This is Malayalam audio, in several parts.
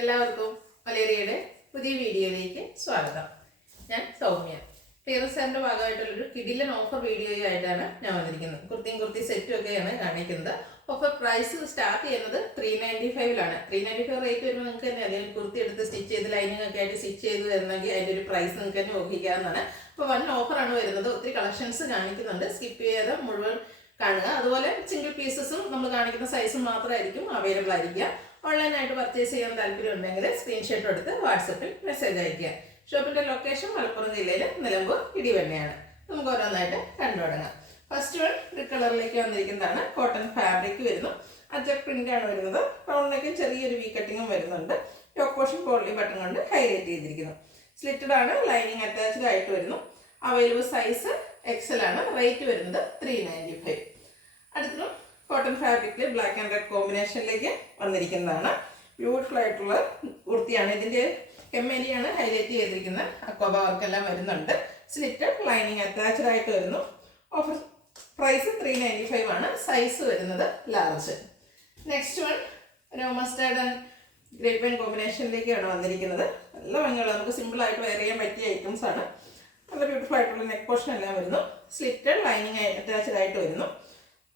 എല്ലാവർക്കും മലേറിയയുടെ പുതിയ വീഡിയോയിലേക്ക് സ്വാഗതം. ഞാൻ സൗമ്യ. ക്ലിയറൻസ് സെന്ററിന്റെ ഭാഗമായിട്ടുള്ളൊരു കിടിലൻ ഓഫർ വീഡിയോയായിട്ടാണ് ഞാൻ വന്നിരിക്കുന്നത്. കുർത്തി സെറ്റും ഒക്കെയാണ് കാണിക്കുന്നത്. ഓഫർ പ്രൈസ് സ്റ്റാർട്ട് ചെയ്യുന്നത് 395 395 റേറ്റ് വരുമ്പോൾ നിങ്ങൾക്ക് തന്നെ അല്ലെങ്കിൽ കുർത്തി എടുത്ത് സ്റ്റിച്ച് ചെയ്ത് ലൈനിങ് ഒക്കെ ആയിട്ട് സ്റ്റിച്ച് ചെയ്ത് വരുന്നെങ്കിൽ അതിൻ്റെ ഒരു പ്രൈസ് നിങ്ങൾക്ക് തന്നെ ഊഹിക്കാവുന്നതാണ്. അപ്പോൾ വൺ ഓഫറാണ് വരുന്നത്. ഒത്തിരി കളക്ഷൻസ് കാണിക്കുന്നുണ്ട്. സ്കിപ്പ് ചെയ്യാതെ മുഴുവൻ കാണുക. അതുപോലെ സിംഗിൾ പീസസും നമ്മൾ കാണിക്കുന്ന സൈസും മാത്രമായിരിക്കും അവൈലബിൾ ആയിരിക്കുക. ഓൺലൈനായിട്ട് പർച്ചേസ് ചെയ്യാൻ താല്പര്യം ഉണ്ടെങ്കിൽ സ്ക്രീൻഷോട്ട് എടുത്ത് വാട്സപ്പിൽ മെസ്സേജ് അയക്കുക. ഷോപ്പിൻ്റെ ലൊക്കേഷൻ മലപ്പുറം ജില്ലയിൽ നിലമ്പൂർ ഇടിവണ്ണയാണ്. നമുക്ക് ഓരോന്നായിട്ട് കണ്ടു തുടങ്ങാം. ഫസ്റ്റ് വൺ റെഡ് കളറിലേക്ക് വന്നിരിക്കുന്നതാണ്. കോട്ടൺ ഫാബ്രിക് വരുന്നു. അജക് പ്രിന്റ് ആണ് വരുന്നത്. റൗണ്ടിലേക്ക് ചെറിയൊരു വി കട്ടിങ്ങും വരുന്നുണ്ട്. യോക്ക് പോർഷൻ പോളി ബട്ടൺ കൊണ്ട് ഹൈലൈറ്റ് ചെയ്തിരിക്കുന്നു. സ്ലിറ്റഡ് ആണ്. ലൈനിങ് അറ്റാച്ച്ഡ് ആയിട്ട് വരുന്നു. അവൈലബിൾ സൈസ് എക്സൽ ആണ്. റേറ്റ് വരുന്നത് 395. അടുത്തതും കോട്ടൺ ഫാബ്രിക്കിൽ ബ്ലാക്ക് ആൻഡ് റെഡ് കോമ്പിനേഷനിലേക്ക് വന്നിരിക്കുന്നതാണ്. ബ്യൂട്ടിഫുൾ ആയിട്ടുള്ള കുർത്തിയാണ്. ഇതിൻ്റെ എമ്മലിയാണ് ഹൈലൈറ്റ് ചെയ്തിരിക്കുന്നത്. അക്വബ വർക്കെല്ലാം വരുന്നുണ്ട്. സ്ലിറ്റഡ് ലൈനിങ് അറ്റാച്ച്ഡ് ആയിട്ട് വരുന്നു. ഓഫർ പ്രൈസ് 395 ആണ്. സൈസ് വരുന്നത് ലാർജ്. നെക്സ്റ്റ് വൺ ഒരു മസ്റ്റാർഡ് ആൻഡ് ഗ്രേപ്പ് ആൻഡ് കോമ്പിനേഷനിലേക്കാണ് വന്നിരിക്കുന്നത്. നല്ല ഭംഗിയുള്ള നമുക്ക് സിമ്പിളായിട്ട് വെയർ ചെയ്യാൻ പറ്റിയ ഐറ്റംസ് ആണ്. നല്ല ബ്യൂട്ടിഫുൾ ആയിട്ടുള്ള നെക്ക് പോർഷൻ എല്ലാം വരുന്നു. സ്ലിറ്റഡ് ലൈനിങ് അറ്റാച്ച്ഡ് ആയിട്ട് വരുന്നു.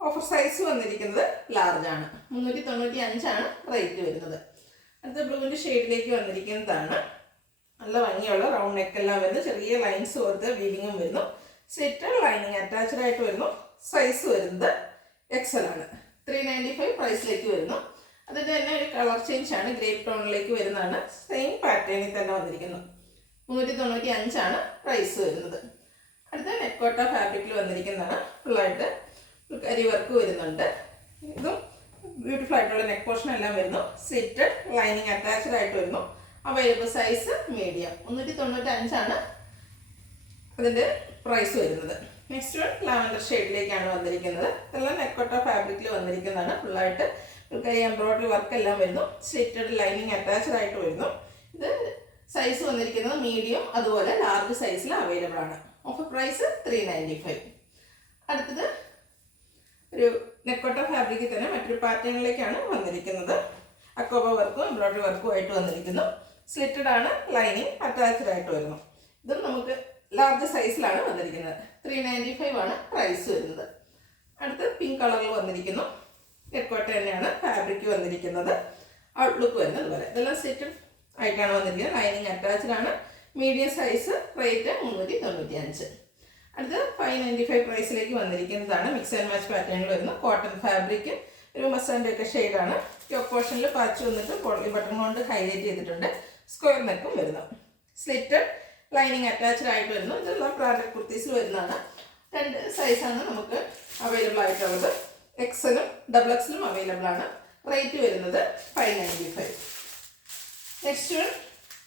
ഓഫർ സൈസ് വന്നിരിക്കുന്നത് ലാർജ് ആണ്. 395 ആണ് റേറ്റ് വരുന്നത്. അടുത്ത ബ്ലൂവിൻ്റെ ഷെയ്ഡിലേക്ക് വന്നിരിക്കുന്നതാണ്. നല്ല ഭംഗിയുള്ള റൗണ്ട് നെക്കെല്ലാം വരുന്നു. ചെറിയ ലൈൻസ് കൊടുത്ത് വീവിങ്ങും വരുന്നു. സ്ലിറ്റഡ് ലൈനിങ് അറ്റാച്ച്ഡ് ആയിട്ട് വരുന്നു. സൈസ് വരുന്നത് എക്സൽ ആണ്. 395 പ്രൈസിലേക്ക് വരുന്നു. അതിൻ്റെ തന്നെ ഒരു കളർ ചേഞ്ച് ആണ്. ഗ്രേപ്പ് ടോണിലേക്ക് വരുന്നതാണ്. സെയിം പാറ്റേണിൽ തന്നെ വന്നിരിക്കുന്നു. 395 ആണ് പ്രൈസ് വരുന്നത്. അടുത്ത നെക്കോട്ട ഫാബ്രിക്കിൽ വന്നിരിക്കുന്നതാണ്. ഫുള്ളായിട്ട് കരി വർക്ക് വരുന്നുണ്ട്. ഇതും ബ്യൂട്ടിഫുൾ ആയിട്ടുള്ള നെക്ക് പോർഷൻ എല്ലാം വരുന്നു. സ്ലിറ്റഡ് ലൈനിങ് അറ്റാച്ച്ഡ് ആയിട്ട് വരുന്നു. Available size medium. 395 ആണ് അതിൻ്റെ പ്രൈസ് വരുന്നത്. നെക്സ്റ്റ് വൺ ലാവൻഡർ ഷെയ്ഡിലേക്കാണ് വന്നിരിക്കുന്നത്. ഇതെല്ലാം നെക്കോട്ട ഫാബ്രിക്കിൽ വന്നിരിക്കുന്നതാണ്. ഫുള്ളായിട്ട് കൈ എംബ്രോയിഡറി വർക്ക് എല്ലാം വരുന്നു. സ്ലിറ്റഡ് ലൈനിങ് അറ്റാച്ച്ഡ് ആയിട്ട് വരുന്നു. ഇത് സൈസ് വന്നിരിക്കുന്നത് മീഡിയം അതുപോലെ ലാർജ് സൈസിൽ അവൈലബിൾ ആണ്. Offer price 395. അടുത്തത് ഒരു നെക്കോട്ട ഫാബ്രിക്കിൽ തന്നെ മറ്റൊരു പാറ്റേണിലേക്കാണ് വന്നിരിക്കുന്നത്. അക്കോബ വർക്കും എംബ്രോയിഡറി വർക്കും ആയിട്ട് വന്നിരിക്കുന്നു. സ്ലിറ്റഡ് ആണ്. ലൈനിങ് അറ്റാച്ച്ഡ് ആയിട്ട് വരുന്നു. ഇതും നമുക്ക് ലാർജ് സൈസിലാണ് വന്നിരിക്കുന്നത്. 395 ആണ് പ്രൈസ് വരുന്നത്. അടുത്ത് പിങ്ക് കളറിൽ വന്നിരിക്കുന്നു. നെക്കോട്ട തന്നെയാണ് ഫാബ്രിക് വന്നിരിക്കുന്നത്. ഔട്ട്ലുക്ക് വരുന്നത് പോലെ ഇതെല്ലാം സ്ലിറ്റഡ് ആയിട്ടാണ് വന്നിരിക്കുന്നത്. ലൈനിങ് അറ്റാച്ച്ഡ് ആണ്. Medium size. റേറ്റ് 395. അടുത്ത് 595 പ്രൈസിലേക്ക് വന്നിരിക്കുന്നതാണ്. മിക്സ് ആൻഡ് മാച്ച് പാറ്റേണിൽ വരുന്ന കോട്ടൺ ഫാബ്രിക്. ഒരു മസാൻ്റെ ഒക്കെ ഷെയ്ഡാണ്. യോക്ക് പോർഷനിൽ പാച്ച് വന്നിട്ട് പോളി ബട്ടൺ കൊണ്ട് ഹൈലൈറ്റ് ചെയ്തിട്ടുണ്ട്. സ്ക്വയർ നെക്കും വരുന്നു. സ്ലിറ്റഡ് ലൈനിങ് അറ്റാച്ച്ഡ് ആയിട്ട് വരുന്നു. ഇതെല്ലാം ബ്രാൻഡഡ് കുർത്തീസിൽ വരുന്നതാണ്. 2 സൈസാണ് നമുക്ക് അവൈലബിൾ ആയിട്ടുള്ളത്. എക്സലും ഡബിൾ എക്സലും അവൈലബിൾ ആണ്. റേറ്റ് വരുന്നത് 595. നെക്സ്റ്റ്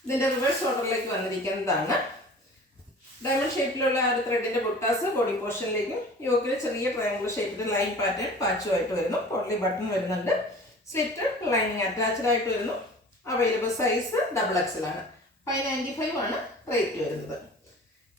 ഇതിൻ്റെ റിവേഴ്സ് ഓർഡറിലേക്ക് വന്നിരിക്കുന്നതാണ്. ഡയമണ്ട് ഷേപ്പിലുള്ള ആ ഒരു ത്രെഡിൻ്റെ ബുട്ടാസ് ബോഡി പോർഷനിലേക്കും യോക്കിൽ ചെറിയ ട്രയാങ്കിൾ ഷേപ്പിൽ ലൈൻ പാറ്റേൺ പാച്ചുമായിട്ട് വരുന്നു. പോളി ബട്ടൺ വരുന്നുണ്ട്. സ്ലിറ്റഡ് ലൈനിങ് അറ്റാച്ച്ഡ് ആയിട്ട് വരുന്നു. Available size double എക്സലാണ്. 595 ആണ് റേറ്റ് വരുന്നത്.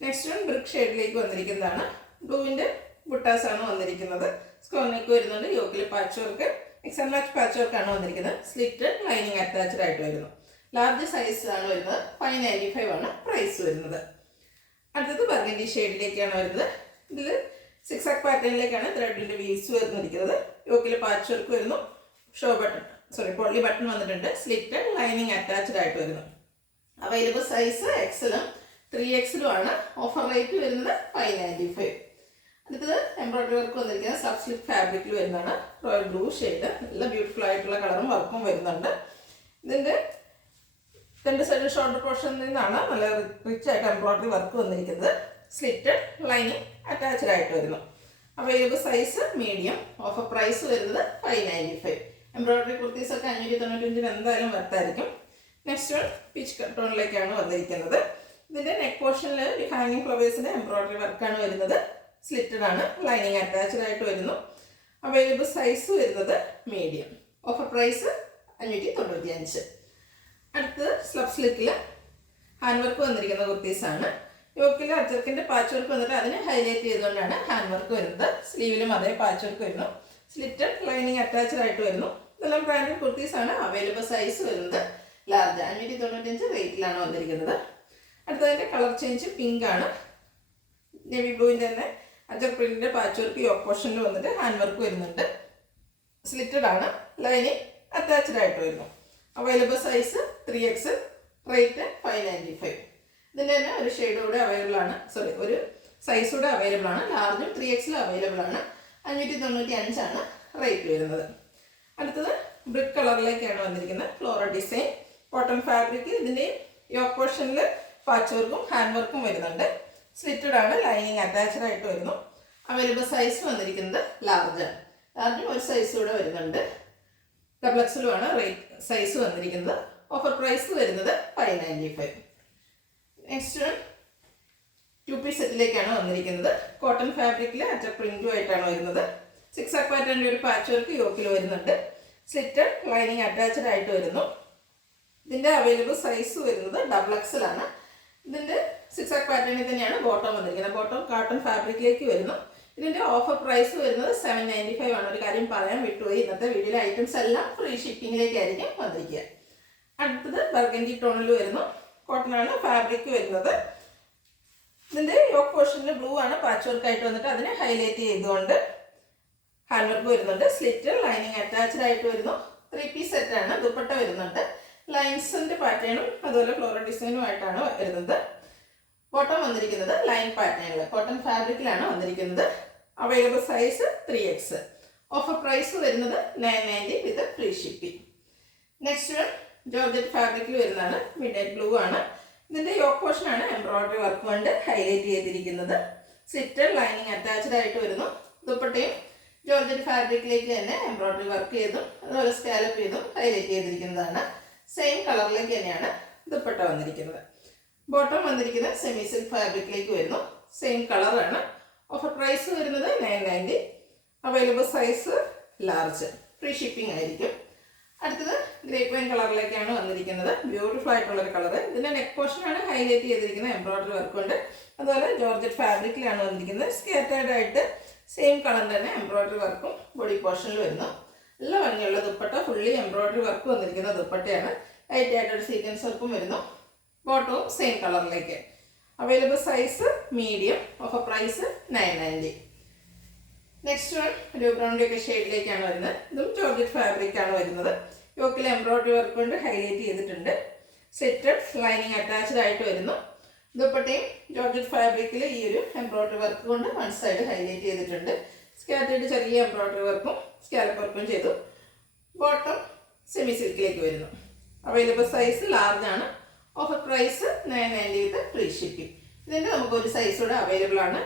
നെക്സ്റ്റ് വൺ ബ്രിക്ക് ഷെയ്ഡിലേക്ക് വന്നിരിക്കുന്നതാണ്. ബ്ലൂവിൻ്റെ ബുട്ടാസ് ആണ് വന്നിരിക്കുന്നത്. സ്കോണിലേക്ക് വരുന്നുണ്ട്. യോക്കിൽ patch work mix and match patch വർക്കാണ് വന്നിരിക്കുന്നത്. സ്ലിറ്റഡ് ലൈനിങ് അറ്റാച്ച്ഡ് ആയിട്ട് വരുന്നു. ലാർജ് സൈസ് ആണ് വരുന്നത്. 595 ആണ് പ്രൈസ് വരുന്നത്. അടുത്തത് ബർഗൻഡി ഷെയ്ഡിലേക്കാണ് വരുന്നത്. ഇതിൽ സിക്സാക് പാറ്റേണിലേക്കാണ് ത്രെഡിൻ്റെ വീവ്സ് വരുന്നിരിക്കുന്നത്. യോക്കിൽ പാച്ച് വർക്ക് വരുന്നു. പോളി ബട്ടൺ വന്നിട്ടുണ്ട്. സ്ലിറ്റഡ് ലൈനിങ് അറ്റാച്ച്ഡ് ആയിട്ട് വരുന്നു. അവൈലബിൾ സൈസ് എക്സലും 3XL ആണ്. ഓഫർ റേറ്റ് വരുന്നത് 595. അടുത്തത് എംബ്രോയിഡറി വർക്ക് വന്നിരിക്കുന്നത് സബ് സ്ലിപ്പ് ഫാബ്രിക്കിൽ വരുന്നതാണ്. Royal blue shade. നല്ല ബ്യൂട്ടിഫുൾ ആയിട്ടുള്ള കളറും വർക്കും വരുന്നുണ്ട്. ഇതിൻ്റെ 2 സൈഡ് ഷോൾഡർ പോർഷനിൽ നിന്നാണ് നല്ല റിച്ച് ആയിട്ട് എംബ്രോയിഡറി വർക്ക് വന്നിരിക്കുന്നത്. സ്ലിറ്റഡ് ലൈനിങ് അറ്റാച്ച്ഡ് ആയിട്ട് വരുന്നു. Available size medium. Offer price വരുന്നത് 595. എംബ്രോയിഡറി കുർത്തീസൊക്കെ 595 എന്തായാലും വർത്തായിരിക്കും. നെക്സ്റ്റ് വൺ പീച്ച് ടോണിലേക്കാണ് വന്നിരിക്കുന്നത്. ഇതിൻ്റെ നെക്ക് പോർഷനിൽ ഒരു ഹാങ്ങിങ് ഫ്ലവേഴ്സിൻ്റെ എംബ്രോയിഡറി വർക്കാണ് വരുന്നത്. സ്ലിറ്റഡ് ആണ്. ലൈനിങ് അറ്റാച്ച്ഡ് ആയിട്ട് വരുന്നു. അവൈലബിൾ സൈസ് വരുന്നത് മീഡിയം. Offer price 595. അടുത്തത് സ്ലബ് സ്ലിറ്റിൽ ഹാൻഡ് വർക്ക് വന്നിരിക്കുന്ന കുർത്തീസാണ്. യോക്കിൽ അജർക്കിൻ്റെ പാച്ച് വർക്ക് വന്നിട്ട് അതിന് ഹൈലൈറ്റ് ചെയ്തുകൊണ്ടാണ് ഹാൻഡ് വർക്ക് വരുന്നത്. സ്ലീവിലും അതേ പാച്ച് വർക്ക് വരുന്നു. സ്ലിറ്റഡ് ലൈനിങ് അറ്റാച്ച്ഡ് ആയിട്ട് വരുന്നു. ഇതെല്ലാം ബ്രാൻഡഡ് കുർത്തീസാണ്. അവൈലബിൾ സൈസ് വരുന്നത് ലാർജ് 595 റേറ്റിലാണ് വന്നിരിക്കുന്നത്. അടുത്തതിൻ്റെ കളർ ചേഞ്ച് പിങ്ക് ആണ്. നേവി ബ്ലൂവിൻ്റെ തന്നെ അജർ പ്രിന്റിൻ്റെ പാച്ച് വർക്ക് യോക്ക് പോർഷനിൽ വന്നിട്ട് ഹാൻഡ് വർക്ക് വരുന്നുണ്ട്. സ്ലിറ്റഡ് ആണ്. ലൈനിങ് അറ്റാച്ച്ഡ് ആയിട്ട് വരുന്നു. Available size 3X, rate 595. ഇതിൻ്റെ തന്നെ ഒരു ഷെയ്ഡ് കൂടെ അവൈലബിൾ ആണ്, ഒരു സൈസ് കൂടെ അവൈലബിൾ ആണ്. ലാർജും 3Xലും അവൈലബിൾ ആണ്. 595 ആണ് റേറ്റ് വരുന്നത്. അടുത്തത് ബ്രിക്ക് കളറിലേക്കാണ് വന്നിരിക്കുന്നത്. Floral design cotton fabric. ഇതിൻ്റെ യോക്ക് പോർഷനിൽ പാച്ച് വർക്കും ഹാൻഡ് വർക്കും വരുന്നുണ്ട്. സ്ലിറ്റഡ് ആണ്. ലൈനിങ് അറ്റാച്ച്ഡ് ആയിട്ട് വരുന്നു. അവൈലബിൾ സൈസ് വന്നിരിക്കുന്നത് ലാർജ്. ലാർജും ഒരു സൈസ് കൂടെ വരുന്നുണ്ട്. ഡബിൾഎക്സലുമാണ് റേറ്റ് സൈസ് വന്നിരിക്കുന്നത്. ഓഫർ പ്രൈസ് വരുന്നത് 595. നെക്സ്റ്റ് 2 പീസ് സെറ്റിലേക്കാണ് വന്നിരിക്കുന്നത്. കോട്ടൺ ഫാബ്രിക്കിൽ അറ്റ പ്രിന്റും ആയിട്ടാണ് വരുന്നത്. 6 പാറ്റേണിൻ്റെ ഒരു പാച്ച് വർക്ക് യോക്കിൽ വരുന്നുണ്ട്. സ്ലിറ്റഡ്, ലൈനിങ് അറ്റാച്ച്ഡ് ആയിട്ട് വരുന്നു. ഇതിൻ്റെ അവൈലബിൾ സൈസ് വരുന്നത് XXL ആണ്. ഇതിൻ്റെ 6 പാറ്റേണിൽ തന്നെയാണ് ബോട്ടം വന്നിരിക്കുന്നത്. ബോട്ടം കോട്ടൺ ഫാബ്രിക്കിലേക്ക് വരുന്നു. ഇതിൻ്റെ ഓഫർ പ്രൈസ് വരുന്നത് 795 ആണ്. ഒരു കാര്യം പറയാൻ വിട്ടുപോയി, ഇന്നത്തെ വീഡിയോയിലെ ഐറ്റംസ് എല്ലാം ഫ്രീ ഷിപ്പിങ്ങിലേക്കായിരിക്കും വന്നിരിക്കുക. അടുത്തത് ബർഗൻഡി ടോണിൽ വരുന്നു. കോട്ടൺ ആണ് ഫാബ്രിക് വരുന്നത്. ഇതിൻ്റെ യോക്ക് പോർഷനിൽ ബ്ലൂ ആണ് പാച്ച് വർക്ക് ആയിട്ട് വന്നിട്ട് അതിനെ ഹൈലൈറ്റ് ചെയ്തുകൊണ്ട് ഹാൻഡ് വർക്ക് വരുന്നുണ്ട്. സ്ലിറ്റ്, ലൈനിങ് അറ്റാച്ച്ഡ് ആയിട്ട് വരുന്നു. 3 പീസ് സെറ്റാണ്. ദുപ്പട്ട വരുന്നുണ്ട്. ലൈൻസിൻ്റെ പാറ്റേണും അതുപോലെ ഫ്ലോറൽ ഡിസൈനും ആയിട്ടാണ് വരുന്നത്. ബോട്ടം വന്നിരിക്കുന്നത് ലൈൻ പാറ്റേണിൽ കോട്ടൺ ഫാബ്രിക്കിലാണ് വന്നിരിക്കുന്നത്. Available size 3X. Offer price വരുന്നത് 990 with free shipping. Next one georgette ഫാബ്രിക്കിൽ വരുന്നതാണ്. മിഡ്നൈറ്റ് ബ്ലൂ ആണ്. ഇതിൻ്റെ യോക്ക് പോർഷനാണ് എംബ്രോയിഡറി വർക്ക് കൊണ്ട് ഹൈലൈറ്റ് ചെയ്തിരിക്കുന്നത്. സ്ലിറ്റ്, ലൈനിങ് അറ്റാച്ച്ഡ് ആയിട്ട് വരുന്നു. ദുപ്പട്ടയും ജോർജറ്റ് ഫാബ്രിക്കിലേക്ക് തന്നെ എംബ്രോയിഡറി വർക്ക് ചെയ്തും അതുപോലെ സ്കാലപ്പ് ചെയ്തും ഹൈലൈറ്റ് ചെയ്തിരിക്കുന്നതാണ്. സെയിം കളറിലേക്ക് തന്നെയാണ് ദുപ്പട്ട വന്നിരിക്കുന്നത്. ബോട്ടം വന്നിരിക്കുന്നത് സെമി സിൽക്ക് ഫാബ്രിക്കിലേക്ക് വരുന്നു. സെയിം കളറാണ്. ഓഫർ പ്രൈസ് വരുന്നത് 990. Available size large. Free shipping ആയിരിക്കും. അടുത്തത് ഗ്രേപ്പ് വൈൻ കളറിലേക്കാണ് വന്നിരിക്കുന്നത്. ബ്യൂട്ടിഫുൾ ആയിട്ടുള്ളൊരു കളറ്. ഇതിൻ്റെ നെക്ക് പോർഷനാണ് ഹൈലൈറ്റ് ചെയ്തിരിക്കുന്നത് എംബ്രോയിഡറി വർക്ക് കൊണ്ട്. അതുപോലെ ജോർജറ്റ് ഫാബ്രിക്കിലാണ് വന്നിരിക്കുന്നത്. സ്കാറ്റേർഡ് ആയിട്ട് സെയിം കളർ തന്നെ എംബ്രോയിഡറി വർക്കും ബോഡി പോർഷനിൽ വരുന്നു. നല്ല ഭംഗിയുള്ള ദുപ്പട്ട. ഫുള്ളി എംബ്രോയിഡറി വർക്ക് വന്നിരിക്കുന്ന ദുപ്പട്ടയാണ്. ലൈറ്റ് ആയിട്ടൊരു സീക്വൻസ് വർക്കും വരുന്നു. ബോട്ടവും സെയിം കളറിലേക്ക്. Available size medium. Offer price 990. Next one ഒരു ബ്രൗണിൻ്റെ ഒക്കെ ഷെയ്ഡിലേക്കാണ് വരുന്നത്. ഇതും ജോർജറ്റ് ഫാബ്രിക്കാണ് വരുന്നത്. യോക്കിൽ എംബ്രോയിഡറി വർക്ക് കൊണ്ട് ഹൈലൈറ്റ് ചെയ്തിട്ടുണ്ട്. സെറ്റഡ്, ലൈനിങ് അറ്റാച്ച്ഡ് ആയിട്ട് വരുന്നു. ദുപ്പട്ടയും ജോർജറ്റ് ഫാബ്രിക്കിൽ ഈ ഒരു എംബ്രോയിഡറി വർക്ക് കൊണ്ട് വൺ സൈഡ് ഹൈലൈറ്റ് ചെയ്തിട്ടുണ്ട്. സ്കാറ്റേർഡ് ചെറിയ എംബ്രോയിഡറി വർക്കും സ്കാലപ്പ് വർക്കും ചെയ്തു. ബോട്ടം സെമി സിൽക്കിലേക്ക് വരുന്നു. അവൈലബിൾ സൈസ് ലാർജ് ആണ്. Offer price 990 with free shipping. ഇതിൻ്റെ നമുക്കൊരു സൈസ് കൂടെ അവൈലബിൾ ആണ്.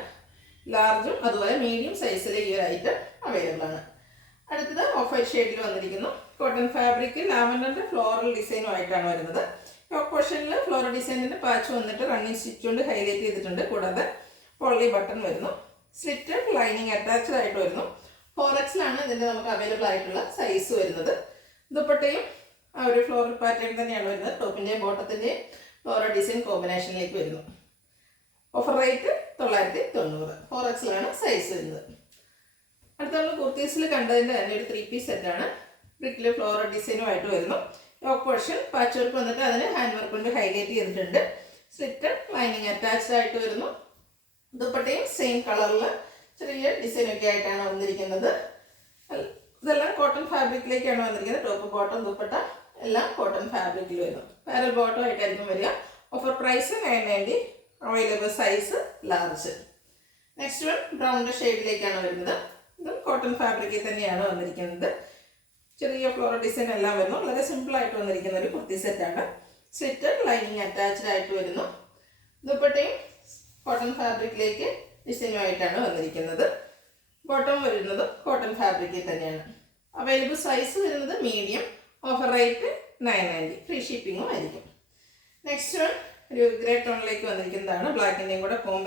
ലാർജും അതുപോലെ മീഡിയം സൈസിലെ ഈ ഒരു ഐറ്റം അവൈലബിൾ ആണ്. അടുത്തത് ഓഫ് വൈറ്റ് ഷെയ്ഡിൽ വന്നിരിക്കുന്നു. കോട്ടൺ ഫാബ്രിക് ലാവൻഡറിൻ്റെ ഫ്ലോറൽ ഡിസൈനും ആയിട്ടാണ് വരുന്നത്. യോക്ക് പോർഷനിൽ ഫ്ലോറൽ ഡിസൈനിൻ്റെ പാച്ച് വന്നിട്ട് റണ്ണിങ് സ്റ്റിച്ച് കൊണ്ട് ഹൈലൈറ്റ് ചെയ്തിട്ടുണ്ട്. കൂടാതെ പൊള്ളി ബട്ടൺ വരുന്നു. സ്ലിറ്റ്, ലൈനിങ് അറ്റാച്ച്ഡ് ആയിട്ട് വരുന്നു. 4Xലാണ് ഇതിൻ്റെ നമുക്ക് അവൈലബിൾ ആയിട്ടുള്ള സൈസ് വരുന്നത്. ദുപ്പട്ടയും ആ ഒരു ഫ്ലോറൽ പാറ്റേൺ തന്നെയാണ് വരുന്നത്. ടോപ്പിൻ്റെയും ബോട്ടത്തിൻ്റെയും ഫ്ലോറൽ ഡിസൈൻ കോമ്പിനേഷനിലേക്ക് വരുന്നു. Offer rate 990. 4Xലാണ് സൈസ് വരുന്നത്. അടുത്ത നമ്മൾ കുർത്തീസിൽ കണ്ടതിൻ്റെ തന്നെ ഒരു 3 പീസ് സെറ്റാണ്. ബ്രിക്കിൽ ഫ്ലോറൽ ഡിസൈനുമായിട്ട് വരുന്നു. യോക്ക് പോർഷൻ പാച്ച് വർക്ക് വന്നിട്ട് അതിന് ഹാൻഡ് വർക്ക് കൊണ്ട് ഹൈലൈറ്റ് ചെയ്തിട്ടുണ്ട്. സ്ലിറ്റ്, ലൈനിങ് അറ്റാച്ച്ഡ് ആയിട്ട് വരുന്നു. ദുപ്പട്ടയും സെയിം കളറിൽ ചെറിയ ഡിസൈനൊക്കെ ആയിട്ടാണ് വന്നിരിക്കുന്നത്. ഇതെല്ലാം കോട്ടൺ ഫാബ്രിക്കിലേക്കാണ് വന്നിരിക്കുന്നത്. ടോപ്പ്, ബോട്ടം, ദുപ്പട്ട എല്ലാം കോട്ടൺ ഫാബ്രിക്കിൽ വരുന്നു. പാരൽ ബോട്ടം ആയിട്ടായിരിക്കും വരിക. Offer price 990. Available size large. Next one ബ്രൗണിൻ്റെ ഷെയ്ഡിലേക്കാണ് വരുന്നത്. ഇതും കോട്ടൺ ഫാബ്രിക്കിൽ തന്നെയാണ് വന്നിരിക്കുന്നത്. ചെറിയ ഫ്ലോറൽ ഡിസൈൻ എല്ലാം വരുന്നു. വളരെ സിമ്പിളായിട്ട് വന്നിരിക്കുന്ന ഒരു കുർത്തി സെറ്റാണ്. സ്ലിറ്റ്, ലൈനിങ് അറ്റാച്ച്ഡ് ആയിട്ട് വരുന്നു. ദുപ്പട്ടയും കോട്ടൺ ഫാബ്രിക്കിലേക്ക് ഡിസൈനുമായിട്ടാണ് വന്നിരിക്കുന്നത്. ബോട്ടം വരുന്നത് കോട്ടൺ ഫാബ്രിക്കിൽ തന്നെയാണ്. അവൈലബിൾ സൈസ് വരുന്നത് മീഡിയം. Offer rate 990. ഫ്രീ ഷിപ്പിങ്ങും ആയിരിക്കും. നെക്സ്റ്റ് വൺ ഒരു ഗ്രേ ടോണിലേക്ക് വന്നിരിക്കുന്നതാണ്. ബ്ലാക്കിൻ്റെയും കൂടെ കോമ്പിനേഷൻ